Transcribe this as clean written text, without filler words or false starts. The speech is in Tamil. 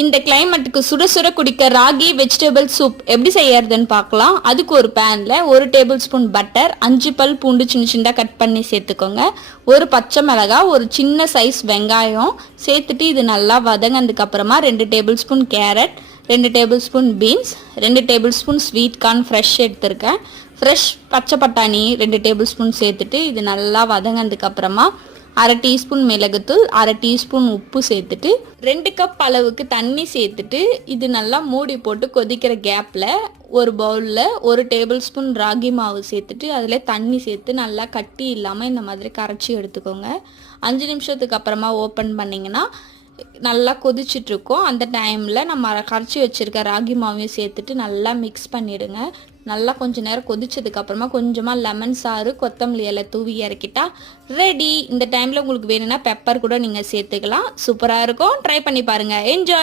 இந்த கிளைமேட்டுக்கு சுட சுட குடிக்க ராகி வெஜிடபிள் சூப் எப்படி செய்யறதுன்னு பார்க்கலாம். அதுக்கு ஒரு பேனில் 1 டேபிள் ஸ்பூன் பட்டர், 5 பல் பூண்டு சின்ன சின்னதாக கட் பண்ணி சேர்த்துக்கோங்க. ஒரு பச்சை மிளகாய், ஒரு சின்ன சைஸ் வெங்காயம் சேர்த்துட்டு இது நல்லா வதங்கினதுக்கு அப்புறமா 2 table spoon carrot, 2 table spoon beans, 2 table spoon sweet corn fresh எடுத்திருக்கேன். ஃப்ரெஷ் பச்சை பட்டாணி 2 டேபிள் ஸ்பூன் சேர்த்துட்டு இது நல்லா வதங்கினதுக்கு அப்புறமா 1/2 டீஸ்பூன் மிளகுத்தூள், 1/2 டீஸ்பூன் உப்பு சேர்த்துட்டு 2 கப் அளவுக்கு தண்ணி சேர்த்துட்டு இது நல்லா மூடி போட்டு கொதிக்கிற கேப்பில் ஒரு பவுலில் 1 டேபிள் ஸ்பூன் ராகி மாவு சேர்த்துட்டு அதில் தண்ணி சேர்த்து நல்லா கட்டி இல்லாமல் இந்த மாதிரி கரைச்சி எடுத்துக்கோங்க. 5 நிமிஷத்துக்கு அப்புறமா ஓப்பன் பண்ணிங்கன்னா நல்லா கொதிச்சிட்ருக்கோம். அந்த டைமில் நம்ம கரைச்சி வச்சுருக்க ராகி மாவையும் சேர்த்துட்டு நல்லா மிக்ஸ் பண்ணிவிடுங்க. நல்லா கொஞ்சம் நேரம் கொதிச்சதுக்கப்புறமா கொஞ்சமாக லெமன் சாறு, கொத்தமல்லி இலை தூவி இறக்கிட்டா ரெடி. இந்த டைமில் உங்களுக்கு வேணும்னா பெப்பர் கூட நீங்கள் சேர்த்துக்கலாம். சூப்பராக இருக்கும். ட்ரை பண்ணி பாருங்கள். என்ஜாய்.